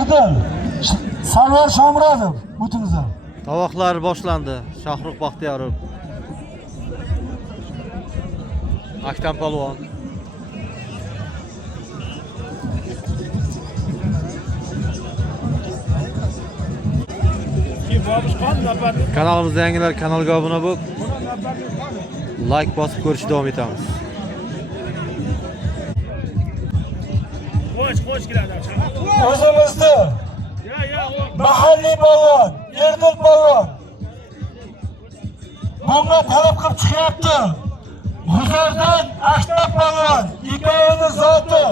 Erdal, Sarvar Shomurodov o'tingizlar. Tovoqlar boshlandi. Shohruh Baxtiyorov. Aktam polvon. Kanalimizda yangilar kanalga obuna bo'lib, like bosib ko'rishni davom etamiz. O'zimizda mahalliy polvon, Erdal polvon bunga talab qilib chiqyapti. G'uzordan Aktam polvon ikkovini zoti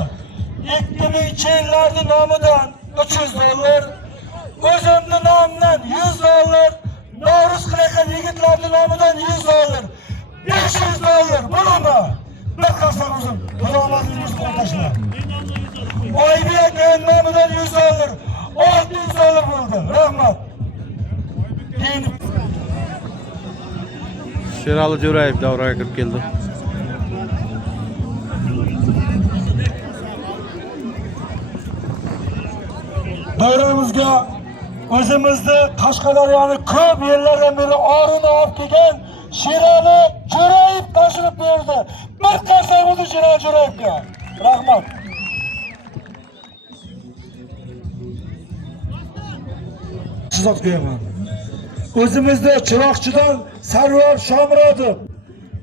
2000-yillarning nomidan $300, o'zimning nomimdan $100, Novruz qilayotgan yigitlarning nomidan $100, $500 bo'limi. Bir qarsam o'zim, xudomadingizni qo'rtashlar. Oybek nomidan $100, $600 bo'ldi. Rahmat. Sherali Jo'rayev davraga kirib keldi. Davramizga o'zimizni Qashqadaryoning ko'p yillardan beri orini olib kelgan Sherali Jo'rayev tashrif buyurdi. Bir qarsam o'zi Sherali Jo'rayevga. Rahmat. Sizot qo'yaman. O'zimizda Chiroqchidan Sarvar Shomurodov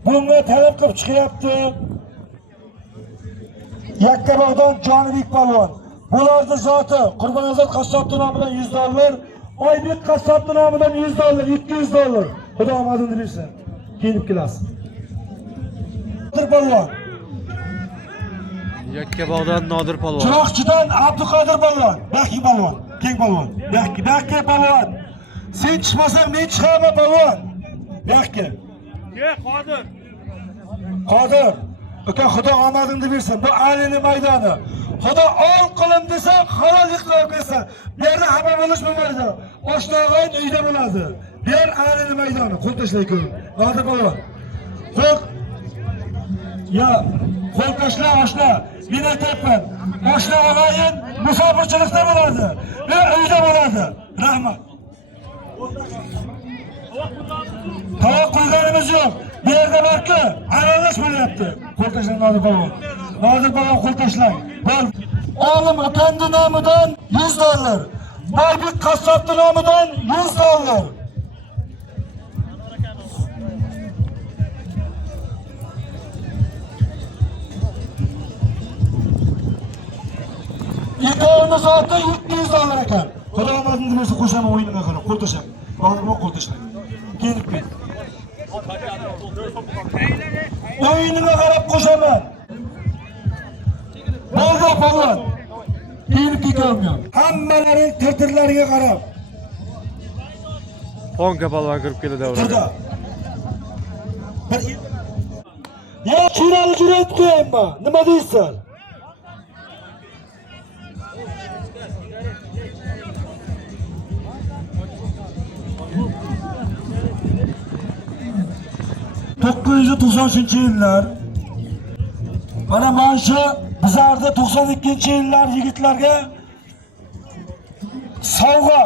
bunga talab qilib chiqyapti. Yakkabog'dan Jonibek polvon. Bularning zoti Qurbonazor qassobning nomidan $100, Oybek qassobning nomidan $100, $200. Xudo omadingni bersin. Kelib kelasiz. Nodir polvon. Yakkabog'dan Nodir polvon. Chiroqchidan Abduqodir polvon, Bakki polvon, Keng polvon. Bakki polvon. Sen chiqmasang men chiqaman polvon. Bakki. Qodir. Aka Xudo omadingni bersin. Bu Alini maydoni. Xudo ol qilim desa, halol yiqilib kelsa, bu yerda xabar bo'lish bo'lmaydi. Oshnog'ayn uyda bo'ladi. Bu yer Alini maydoni. Qo'l tashlay ko'ring. Nodir polvon. Qo'l. Ya, qo'l tashla oshna. Men aytayapman. Oshna og'ayin musofirchilikda bo'ladi. Va uyda bo'ladi. Rahmat. Tovoq qo'yganimiz yo'q. Bu yerda barki aralash bo'lyapti. Qo'l tashlang Nodir polvon. Nodir polvon qo'l tashlang. Bor. Olim Efendi nomidan $100. Oybek qassobning nomidan $100. Ikkovini zoti $200 ekan. Xudo omadingni bersin, qo'shaman o'yiniga qarab. Qo'l tashlang. Nodir qo'l tashlang. Kelib ket. O'yiniga qarab qo'shaman. Bo'ldi polvon. Kelib ketolmayman. Hammalaring tirtirlariga qarab. Ponka polvon kirib keldi davraga. Ya Sherali Jo'rayev qo'yaymi? Nima deysan? $993-yillar. Mana shu bizlarda 92-yillar yigitlarga sovg'a,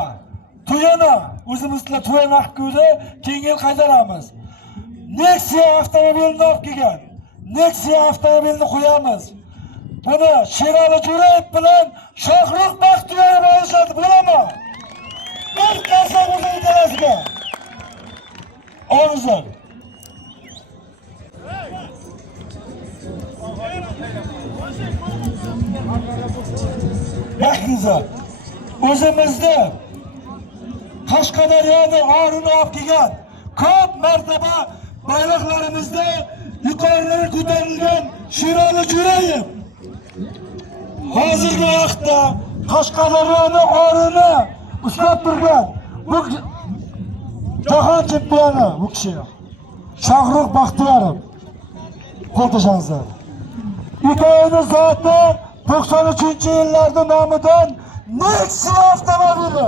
to'yana, o'zimizlar to'yana haqida keyingi yil qaytaramiz. Nexia avtomobilini olib kelgan. Nexia avtomobilini qo'yamiz. Buni Sherali Jo'rayev bilan Shohruh Baxtiyorov olishadi, bilaman. Bir qarsa o'zini itarasiga. Olinglar. Baxtizor. O'zimizda Qashqadaryoning orini olib kelgan ko'p martaba bayroqlarimizda yuqoriga ko'tarilgan Sherali Jo'rayev hozirgi vaqtda Qashqadaryoning orini ushlab turgan bu jahon chempioni bu kishi Shohruh Baxtiyorov. Qo'l tashlaysiz. Ikkovini zoti 93-yillarda nomidan Nexia avtomobili.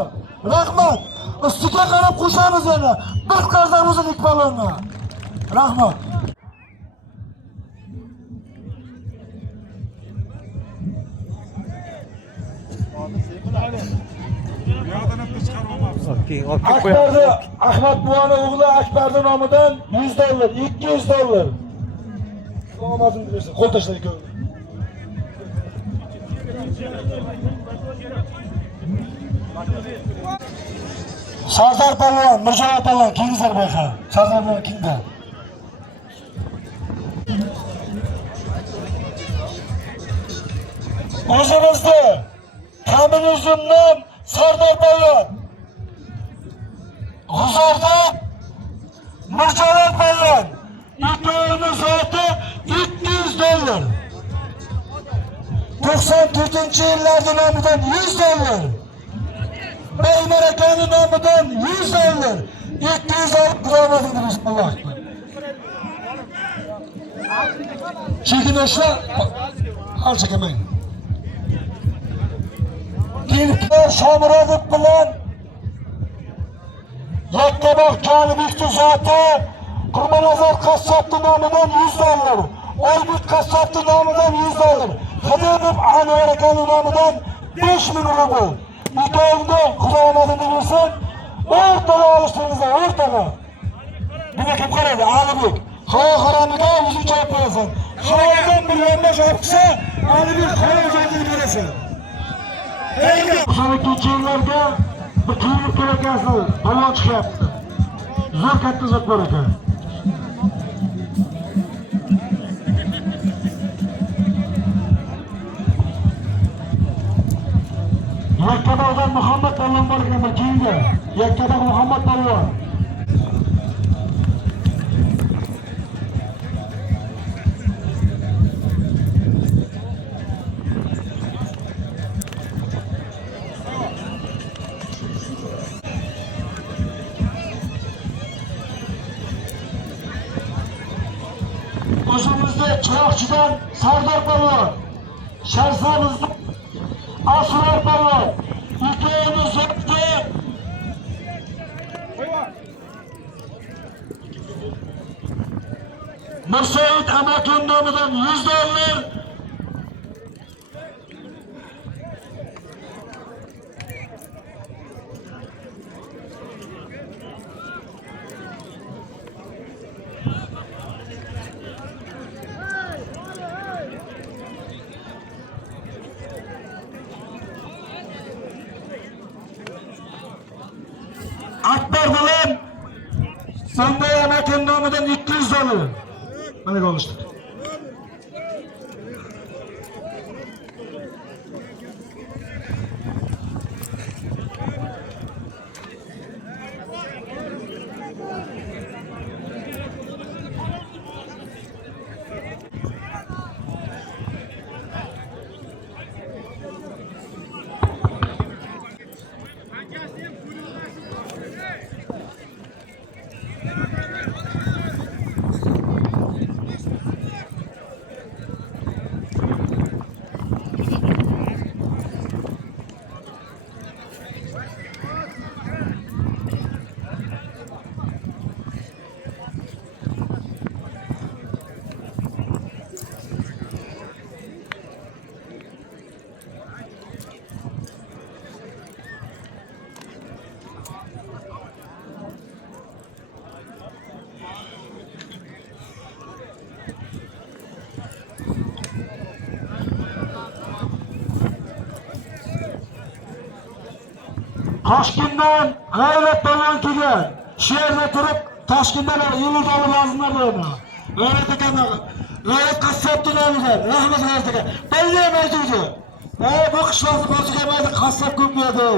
Rahmat. Ustiga qarab qo'shamiz yana. Bir qarzam o'zining polvonni. Rahmat. Okey, okey. Akbar'da Ahmad Buvan'ın oğlu Akbar'ın nomidan $100, 200. Omadın bilirsin. Kol taşları görün. Sardar Palvan, Mircava Palvan, Kingizler bayqa. Sardar Palvan Kingda. O'zimizda Kaminizmdan Sardar Palvan. G'uzorda Mircava Palvan. İkisinin fiyatı $200. 94-yillarda nomidan $100. Beymer Akan'ın nomidan $100. 200 alıp kuramadınız Allah akbar. Çekin aşağı. Al çekemeyin. Dilkler Şamuradov bilan Yakkabog Jonibek zoti Qurmanazar qassobning nomidan $100. Oybek qassobning nomidan $100. Xidimov Anvar akaning nomidan 5000 rubl. Ikkovida Xudo omadini bersin. O'rtaga olishingizlar, o'rtaga. Buni kim qaraydi? Alibek. Havo haramiga o'zing javob berasan. Havodan bir yondosh olsa, Alibek havo joyini berasan. O'sha yillarga bir kiyinib kerakasiz, balon chiqyapti. Zo'r katta zot bor ekan. Yakkabog'dan Muhammad Palvon bor ekan, keyinga. Yakkabog' Muhammad Palvon. O'zimizda Chiroqchidan Sardor Palvon, Sharsamizda Asror Palvon, ikkovini zotda Mirsoid Amakin nomidan $100. Akbar bilan Sanday Amakin nomidan $200. Mana konuştuk. Toshkentdan G'ayrat Palvon kelgan. Shu yerda turib Toshkentdan $50 lazımlar dedi. G'ayrat ekan, G'ayrat qassobning nomidan, rahmat G'ayrat aka. Balya mavjudi. Bu qishloqni boshqa mayda qassob ko'payadi.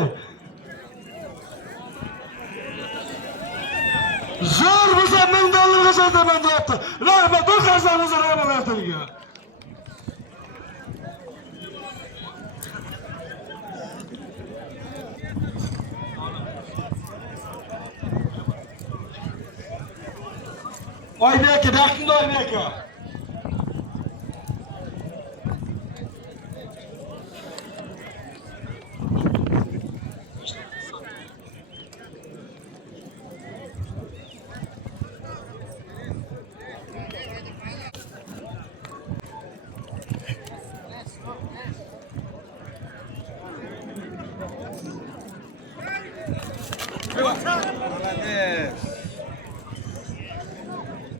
Zo'r bo'lsa $1000 so'raman deyapti. Rahmat, bu qarzlarimizni rahmat aytadiga. Oybek, Daqtinda Oybek.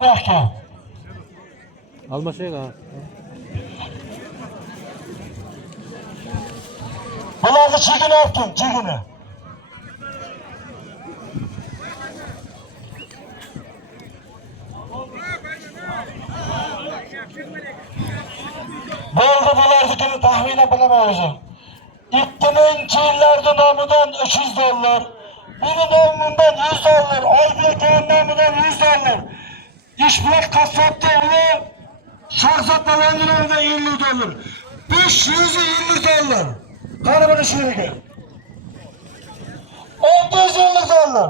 Yo'qka. Almashaylik ha. Bularni chegini olib kel, chegini. Bo'ldi bularnikini taxminan bilaman o'zim. 2000-yillarda nomidan 300 dollar, meni nomimdan 100 dollar, Oybek nomidan 100 dollar. İşbilat kasapta uni Shahzod Balandin nomidan 50 dollar. 550 dollar. Qani buni shu yerga. 650 dollar.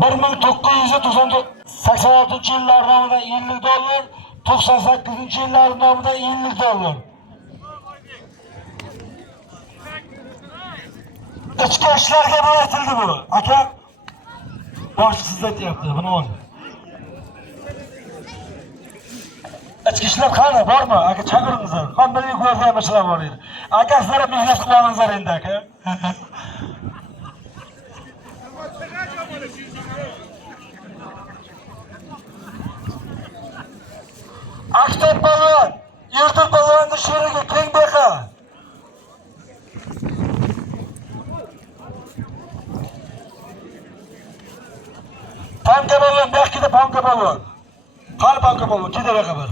Bir 1986 yıllar nomidan 50 dollar, 98 yıllar nomidan 50 dollar. İçki işlerge boyatildi bu. Aka, boşluk sizde yaptı, bunu oldu. İçki işler kanı var mı? Aka çakırınızlar. Ben beni görmeye başına var idi. Aka sizlere mihlet kulağınızlar indi aka. Aktör balon, yırtık balonun dışarıya keng beka. Panka balon, belki de panka balon. Kal panka balon, gide beka bir.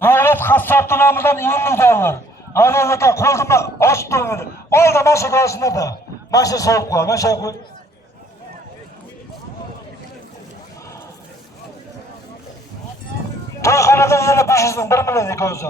Hayret kasaptı namıdan 20 dollar. Hayret'e koydum da aç durmadı. Oldu maşa karşısında da. Maşa soğuk koy, maşa koy. Toyxonadan yana 500 bin, 1 milyon eka o'zi.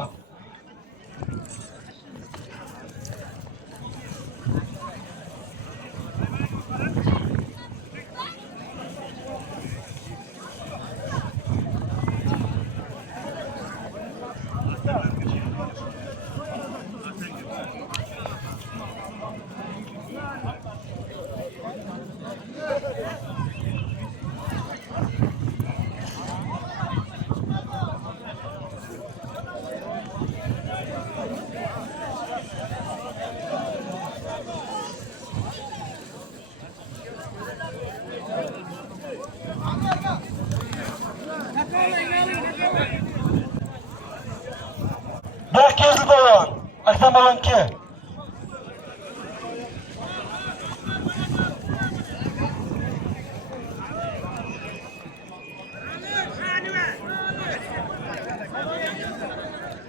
Merkezli balon, Aksan balon 2.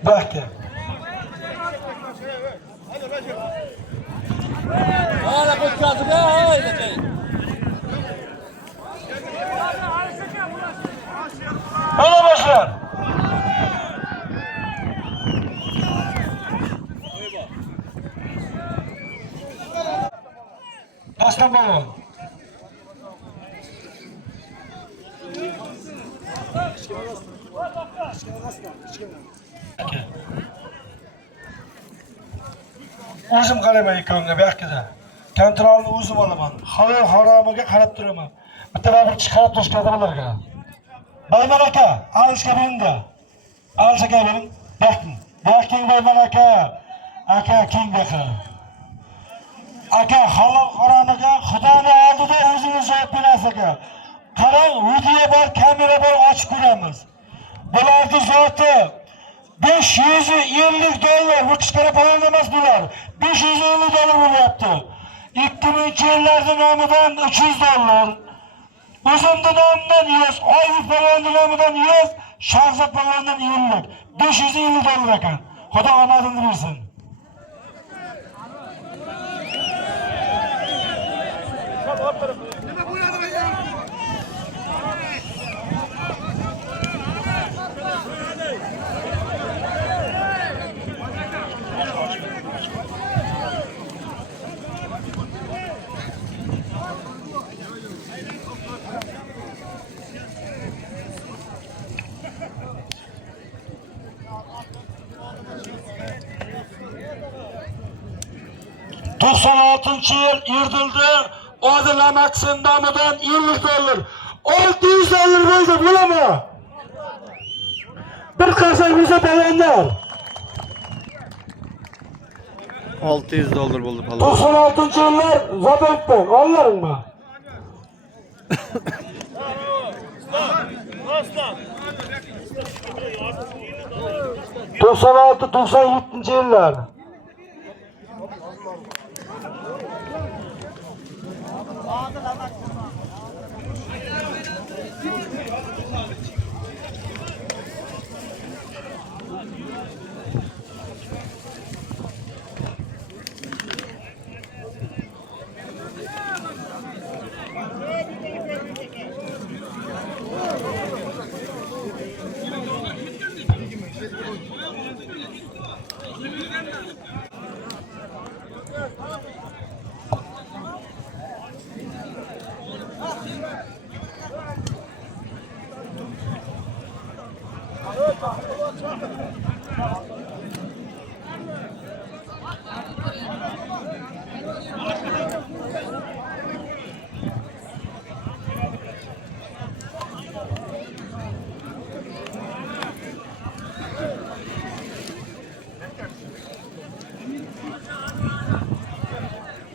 Belki. Öyle başlar. Aslan balon. O'zim qaramay ekonga belki de. Kontrolni o'zim olaman. Halol haromiga qarab turaman. Bitta bir chiqarib tashladi bularga. Bayman aka, alishga bunda. Alishga bering. Baking Bayman aka. Aka keng baka. Aka halol haromiga Xudoning oldida o'zimiz javob berasiz aka. Qarang, video bor, kamera bor, ochib ko'ramiz. Bularning zoti 550 dollar, bu kichkina balon emas bular. 550 dollar bo'lyapti. 2000-yillarda nomidan 300 dollar. O'zimda nomidan 100, Oybek balonni nomidan 100, Shahzod balondan 50. 550 dollar ekan. Xudo omadini bersin. 96-yıl yırtıldı. Odil Amaksin nomidan 50 dollar. 600 dollar bo'ldi, bo'ladimi? Bir qarsak bo'lsa palonlar. 600 dollar bo'ldi palon. 96-yillar zabatdan ollaringmi? 96-97-yillar.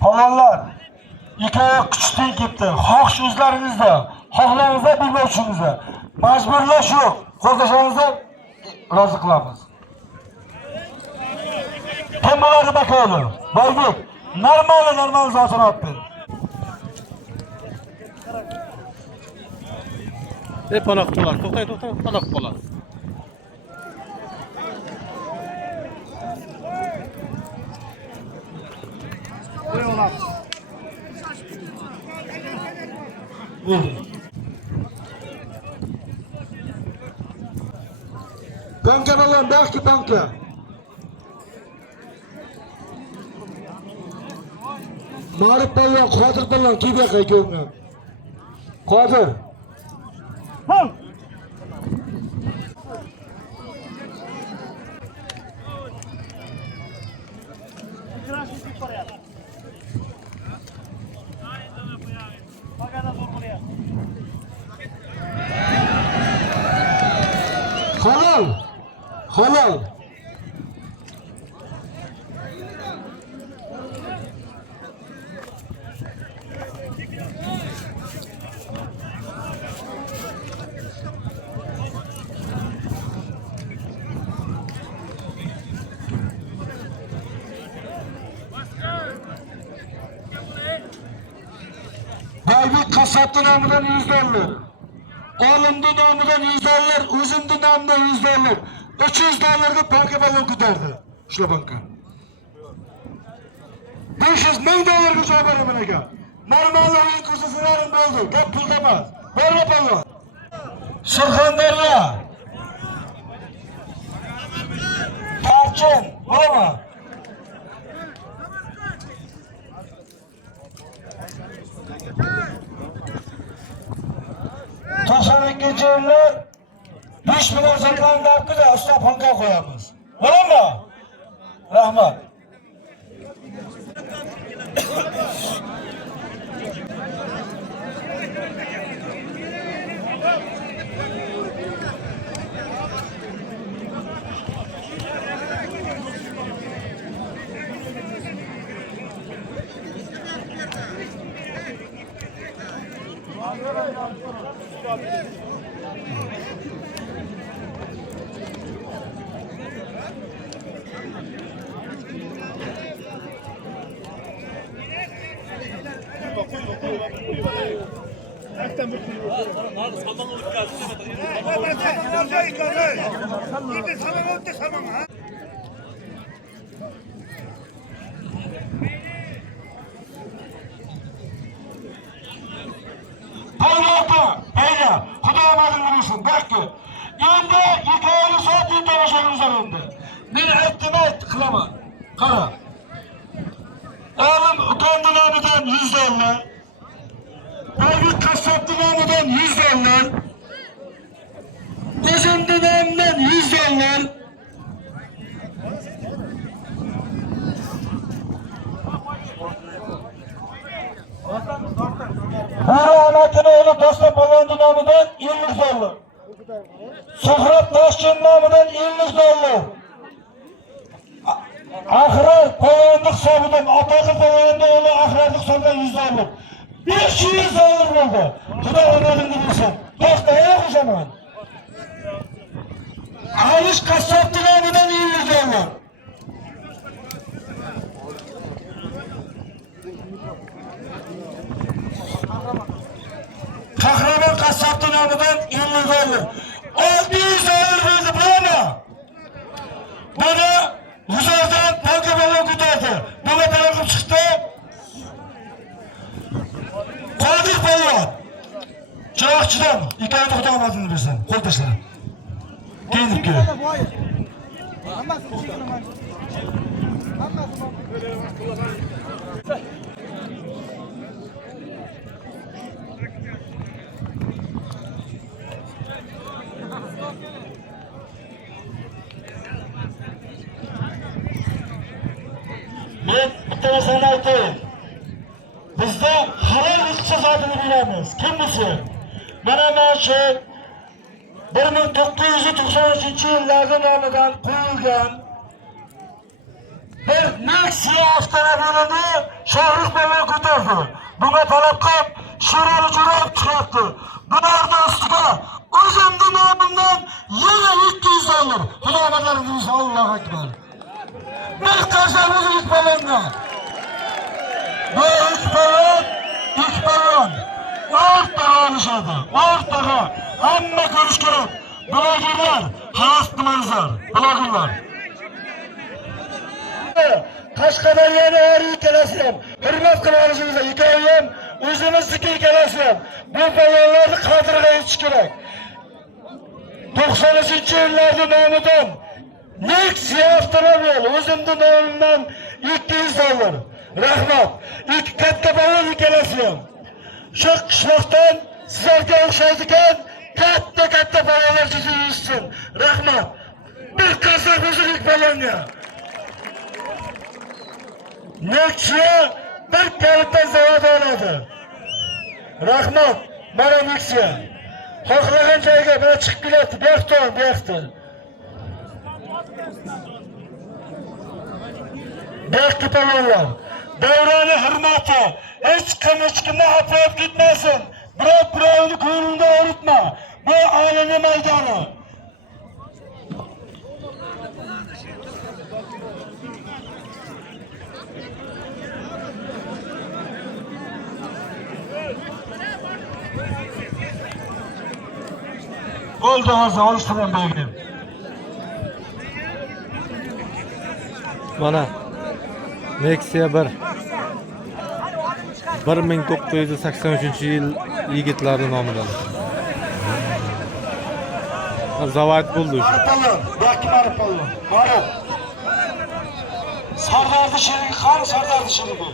Palonlar, iki oyoq kuchli ketdi. Xohish o'zlaringizda, xohlaringizda bilmovchingizda. Majburlash yo'q. Qo'llashingizni rozi qilamiz. Kim bo'ladi bakovli? Boybek, normal zotini olib ber. Panoh qo'lar. To'xtay, panoh qo'lar. Banka balon, belki banka. Marif balon, Qodir balon, kimga qaytgan? Qodir. Halal. Baybek kasaptı nomidan 100 dollar. Olimdi nomidan 100 dollar, o'zimdi nomidan 100 dollar. 300 dollarga banka balon ko'tardi. Shu banka. 500 ming dollarga javob beraman aka. Normal o'yin ko'rsatularim bo'ldi. Gap pulda emas. Borma balon. Surxondaryo. Tarchin, borma. To'qsoninchi yillar 5 million sotgan dapkida usta banka qo'yamiz. Bo'ladimi? Rahmat. Xudo omadini bersin. Bakki. Endi 2 soat tomoshabinimiz endi. Men aytdim, qilaman. Qara. Olim ukamning nomidan 100 dollar. Baybek qassobning nomidan 100 dollar. O'zimning nomidan 100 dollar. Amakini oğlu Doston Polvonning nomidan 50 dollar. Suhrab Toshkin nomidan 50 dollar. Ahrar Polvonning hisobidan Otaqul Polvonning oğlu Ahrarning hisobidan 100 dollar. 500 dollar bo'ldi. Xudo o'rningni bilsin. To'xtaylik o'shaman. Alish qassobning nomidan 50 dollar. Qahramon qassobning nomidan 50 dollar. 600 dollar bo'ldi bularni. Buni G'uzordan Polkabola ko'tardi. Nima talab chiqdi? Qodir Polvon. Chiroqchidan ikkovini xudo omadini bersin. Qo'l tashla. Kelib kel. Men bitta narsani aytayim. Bizda halol iqtisodini bilamiz. Kim bilsin? Mana shu 1993-yillarda nomidan qo'yilgan bir Nexia avtomobilini Shohrux Polvon ko'tardi. Bunga talab qilib Sherali Jo'rab chiqardi. Bularning ustiga o'zimning nomimdan yana 200 dollar. Xudomadlaringiz Allohu akbar. Bir qarsamiz ilk polvonga. Bu ilk polvon o'rtaga olishadi. O'rtaga hamma ko'rish kerak. Blogerlar, havas qilmanglar, blogerlar. Qashqadaryoni ariy kelasi ham, hurmat qilib olishingiz ikkovi ham o'zimizniki kelasi ham. Bu polvonlarni qadriga yetish kerak. 93-yillarda nomidan Nexia avtomobil o'zimning nomimdan 200 dollar. Rahmat. Ikki katta polvon kelasi ham. Shu qishloqdan sizlarga o'xshaydigan katta polvonlar yetishsin. Rahmat. Bir qarsak o'zilik polvonga. Nexia bir kalta zavod oladi. Rahmat. Mana Nexia. Xohlagan joyga mana chiqib keladi. Bu yoqda. Bekki polvonlar. Davrani hurmati. Hech kimni apoyib ketmasin. Birovni ko'nglida o'ritma. Bu oilani maydoni. Bo'ldi hozir olishtirgan belgim. Mana Nexia 1983-yil yigitlari nomidan. Zavod bo'ldi. Marib. Sardardi sherigi qani Sardardi sherigi.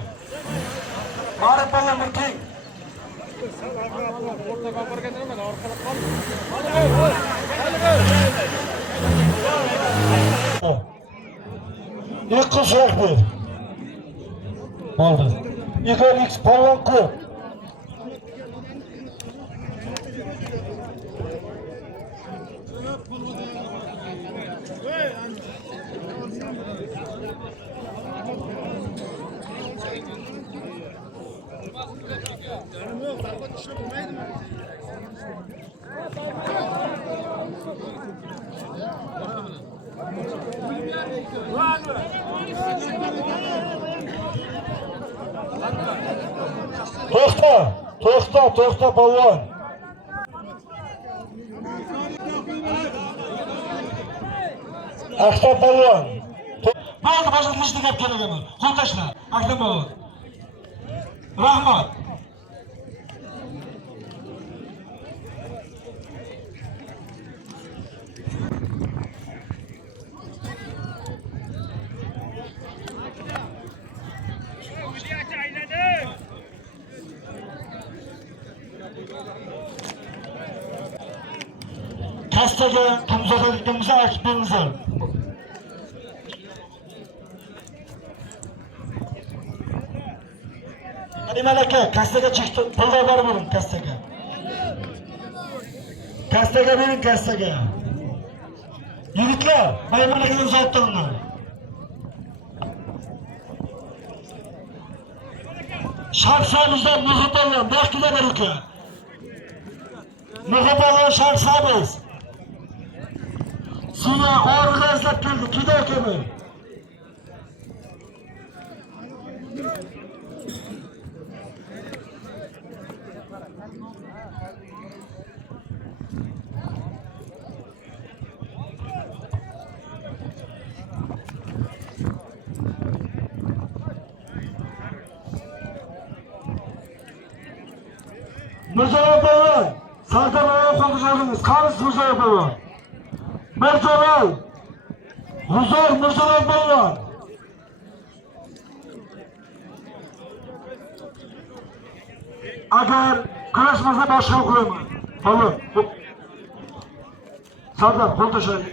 Marib bilan bir teng. İlk kuşak bu. Oldu. İlk polvon ko'p. To'xta polvon. Aqta polvon. Bo'ldi, boshqa ishni gap kerak emas. Qo'l tashla. Aqta polvon. Rahmat. Kastaga kimzodaligimizni aytib beringlar. İmel aka, kastaga çıktı. Pulda var bunun kastaga. Kastaga benim kastaga. Yigitlar, maymunlarga uzatib turinglar. Sharqsamizdan Muhabbatlar, vaqtida bir uka. Muhabbatlar Sharqsamiz. Sizga o'rniga izlab keldi, kida akaman. Mirzoyev polvon, Sardor polvon qo'ng'izoringiz, qamiz Mirzoyev polvon. Mirzoyev, Huzur Mirzoyev polvon. Agar kurashmasa boshqa qo'yaman. Polvon. Sardor, qo'l tashlang.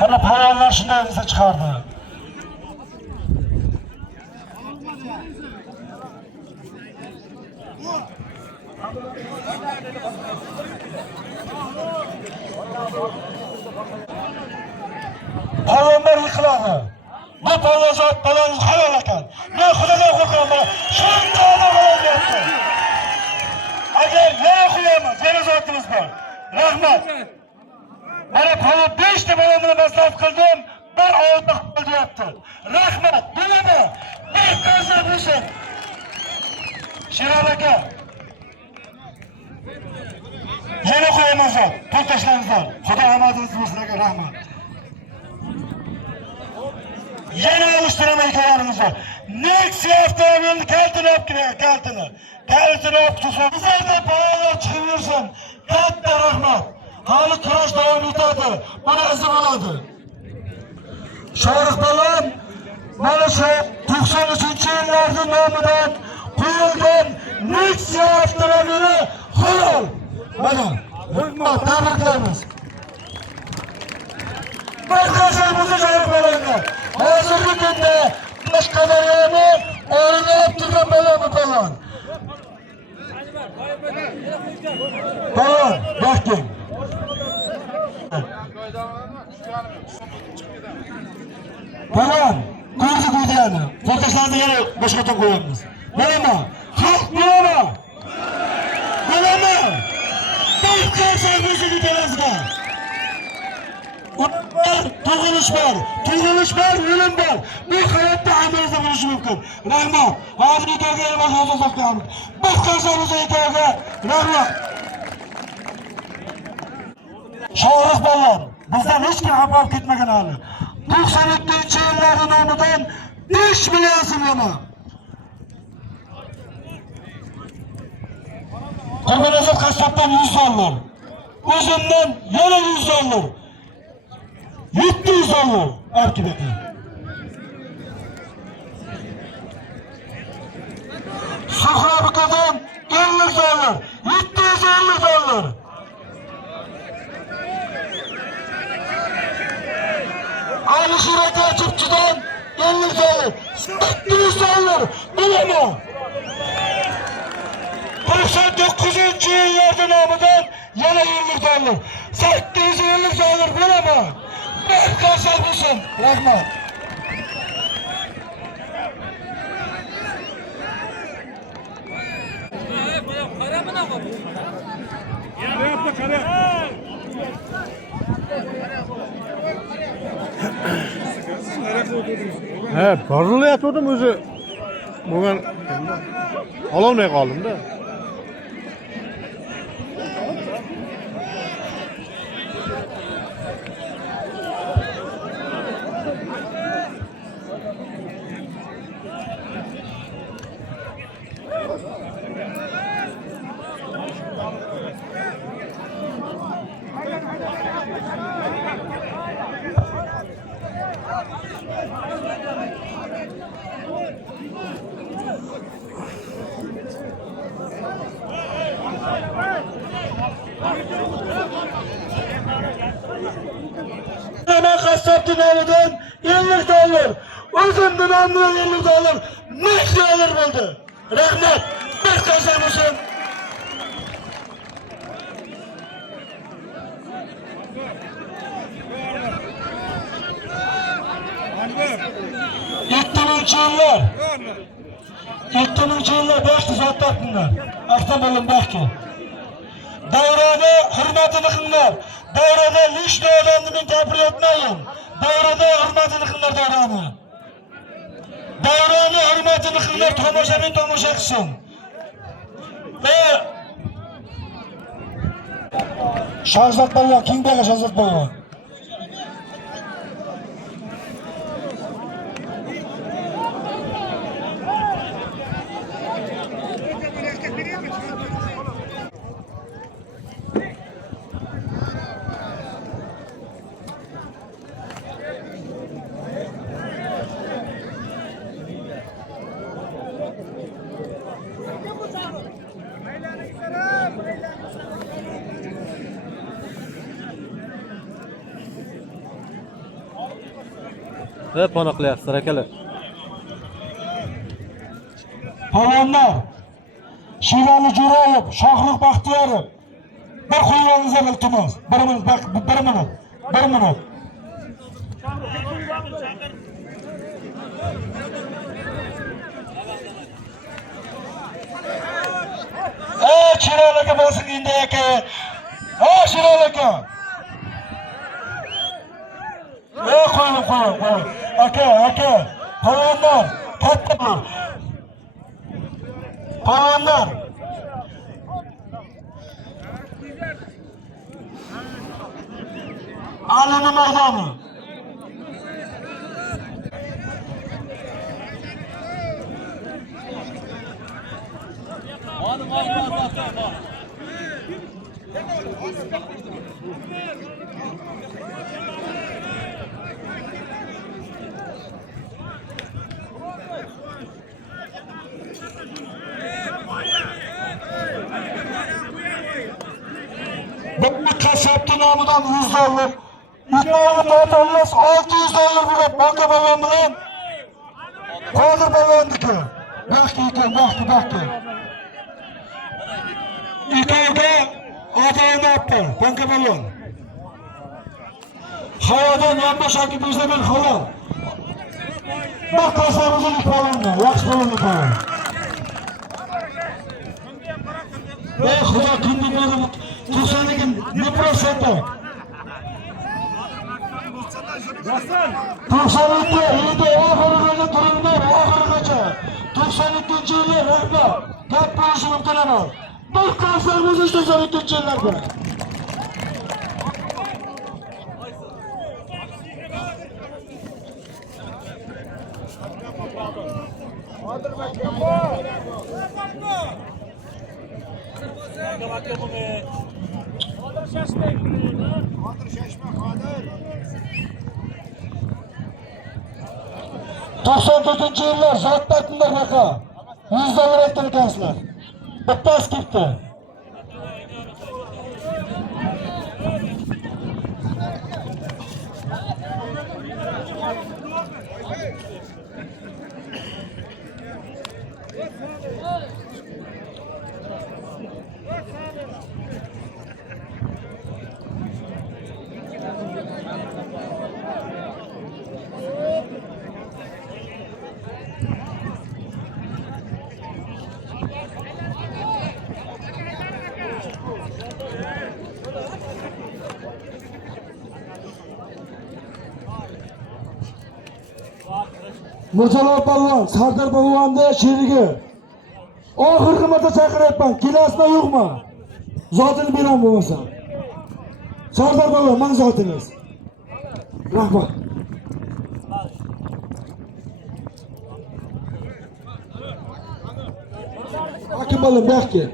Bana polvonlar shunday desa chiqardi. Polvonlar yiqiladi. Bu polvonzot polvon halol ekan. Men xudodan qo'rqaman. Shunday bo'lyapti. Agar yana qo'yaman, yana zotimiz bor. Rahmat. Mana polvon 5 ta bola bilan maslahat qildim. Bir olti qilyapti. Rahmat. Biladi. Bir qarsa bo'lsin. Shiron aka. Yana qo'yamiz. Pul tashlaymiz. Xudo omadingiz bo'lsin aka, rahmat. Yana alıştıramayı kararımız var. Nexia avtomobilini kaltini olib kelgan, kaltini. Kaltini olib tutsan. Bizlarda paralar chiqaversin. Katta rahmat. Hali kurash davom etadi. Buni izi bo'ladi. Shohrux polvon mana shu 93-yillarda nomidan qo'yilgan Nexia avtomobili halol. Mana, rahmat, tabriklaymiz. Barchamizni Shohrux polvonga hozirgi kunda Qashqadaryoni o'rnab turgan polvon. Polvon, yo'qking. Polvon, ko'rdi qo'ydigani. Fotolarni yana boshqa qo'yamiz. Mana, xalq bilami. Bilami. Barchamiz o'ziga kelasiga. Tug'ilish bor, o'lim bor. Bu hayotda hammamizda bo'lishi mumkin. Rahmat. Hozir kelgan mahalla so'zlaymiz. Bir qarsamiz aytadi. Rahmat. Shohrux polvon, bizdan hech kim xabar ketmagan hali. 92-yillarda nomidan 5 million so'm. Qurbanazor qassobdan 100 dollar. O'zimdan yana 100 dollar. 700 dollar arkadaşlar. Suhrabikadan 50 dollar. 750 dollar. Alışıraka çıpçıdan 50 dollar. 800 dollar. Bileme. 99. yıllarda namıdan yana 50 dollar. 850 dollar bileme. Ben kazanmışım. Rahmat. He, parlayatıyordum o'zi. Bugün ololmay qoldim da. kasaptı namıdan $50. Özümden namıdan $50. Nakli alır buldu. Rahmet. Bir kazanmışım. Yettininci yıllar başlı zatlarınlar. Aktam olun belki. Davrada hürmetini kınlar. Davrada lüşlü adamını kabul etmeyin. Davrada hürmetini kınlar davranı. Davranı hürmetini kınlar tomosha kılsın. Ve Şahzat Balvan, kim beyler Şahzat Balvan? Hep onoqlayapsizlar akalar. Palvonlar, Shirali Jo'rayev, Shohruh Baxtiyorov. Bir qo'yingizga iltimos. Bir minut. Shirali aka bo'lsin endi aka. Shirali aka. Qo'ying. Aka. Palvonlar, katta bo'l. Palvonlar. Alini maydoni. Bir kasaptı namıdan $100. İknağını dağıtılmaz $600 bulup banka balon bilen Kadir balondiki. Baktı. İkavda adayını attı banka balon. Havadan yanma şarkı bizde bir halal. Bak kasabımızın balonuna, yaks balonu balon. Xudo kunni berib tursanligim ne prosenti? 92 yilda oxirigacha turinglar, oxirigacha. 92-yillar rahbar. Gap bo'lishi mumkin emas. Bir qarsamiz 92-yillarda. $94-yillar zotlartınlar baka. $100 ayttirgansizlar. Bittasi ketdi. Mirjalol Palvon, Sardar Palvonni sherigi. Oxirgi marta chaqiryapman. Kelasizmi yo'qmi? Zotini beraman bo'lmasa. Sardar Palvon, mana zotingiz. Rahmat. Hakim bo'ling, baxtga.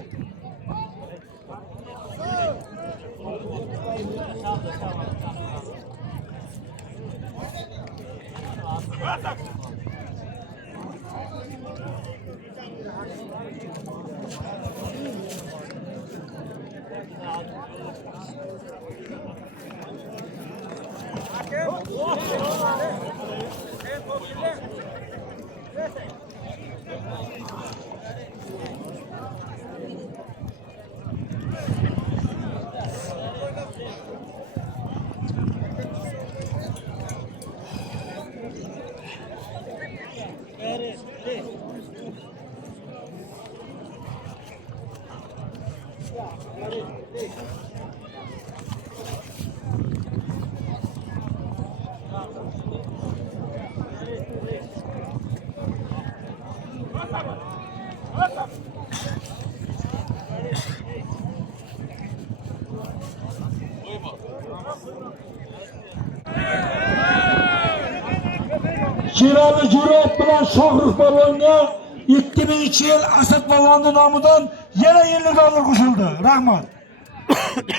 Şirali Cüret bilen Shohrux Polvonga 2002 yıl Asad Polvonning nomidan yana $50 qo'shildi. Rahmat.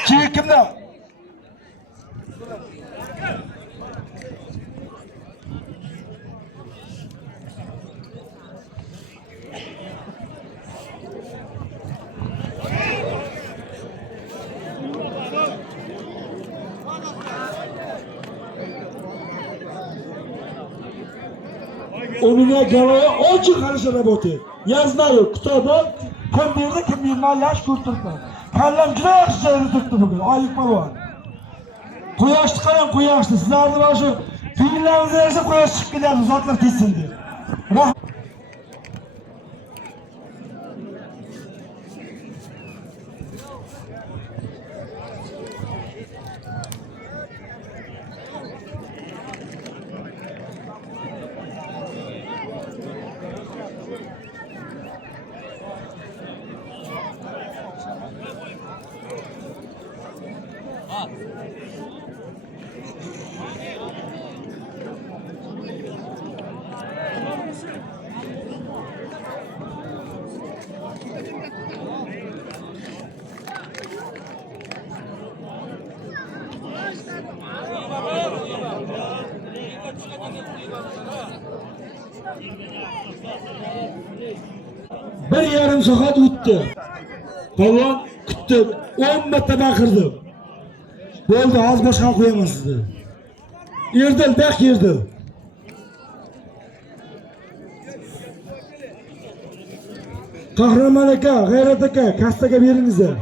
Keyin kimda? У меня голова очень хорошо работает. Я знаю, кто был, kim berdi, kim bermalash ko'rtiribman. Kallam juda yaxshi joyda turibdi bugun. Oylik polvon. Quyoshni qarang, quyoshni. Sizlarni mana shu filmlaringizni esa quyosh chiqib kelyapti, zotlar ketsin deb. Bir yarım saat o'tdi. Polvon kutdi. 10 marta baqirdi. Bo'ldi, hozir boshqa qo'yaman sizni. Erdil, baq Erdil. Qahramon aka, G'ayrat aka, kassaga beringizlar.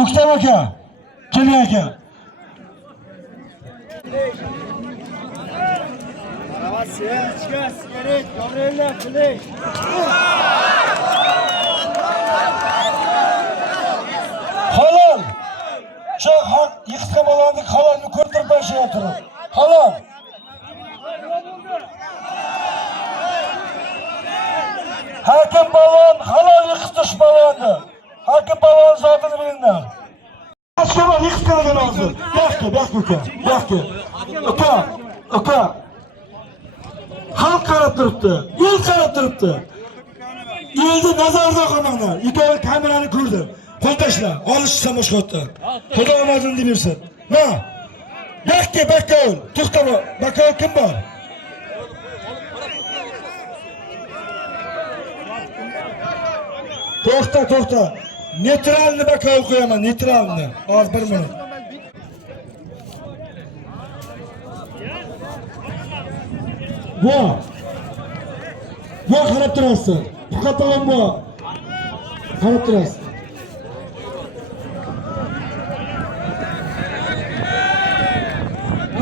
O'ktam aka, keling aka. Halol. Shu haq yiqitgan bo'lganda halolni ko'rtirib boshlayapti. Halol. Hakim balon halol yiqitish balonni. Hakim balon zotini bilinglar. Aslında yiqitgan hozir. Yaxshi, aka. Xalq qarab turibdi, el qarab turibdi. Elni nazarda qilmanglar. Ikkovi kamerani ko'rdi. Qo'l tashla, olishsa boshqotdan. Xudo omadingni bersin. Ma. Bakka, to'xta. Bakka kim bor? To'xta. Neytralni bakka qo'yaman, neytralni. Hozir 1 minut. Bu qarab turasiz. Faqat bu. Qarab turasiz.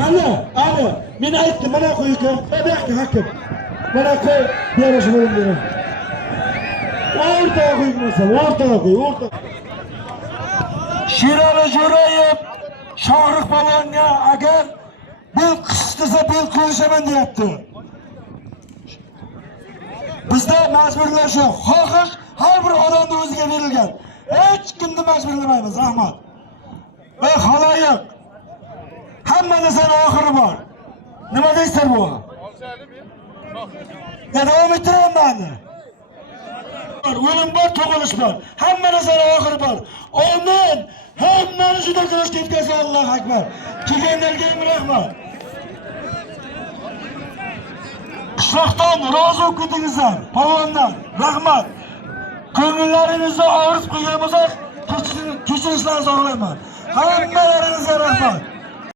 Ana, men aytdim, mana qo'yga, buyoqqa hakim. Mana qo'y, berish bo'lim. O'rtaga qo'ying masalan, o'rtaga qo'y. Shirali Jo'rayev Shohrux Polvonga agar bel qistisa bel qo'yishaman deyapti. Bizda majburlash yo'q. Xohish har bir odamning o'ziga berilgan. Hech kimni majburlamaymiz, rahmat. ve haloyiq. Hamma narsani oxiri bor. Nima deysiz bu? Ya davom ettiraman. O'lim bor, tug'ilish bor. Hamma narsani oxiri bor. Amin. Hammani juda ko'rishga yetkazsin. Allohu akbar. Kelganlarga ham rahmat. Qishloqdan rozi bo'lib ketingizlar. Polvondan rahmat. Ko'ngillaringizni og'ritib qo'ygan bo'lsak, kechirishlaringizni so'rayman. Hammalaringizga rahmat.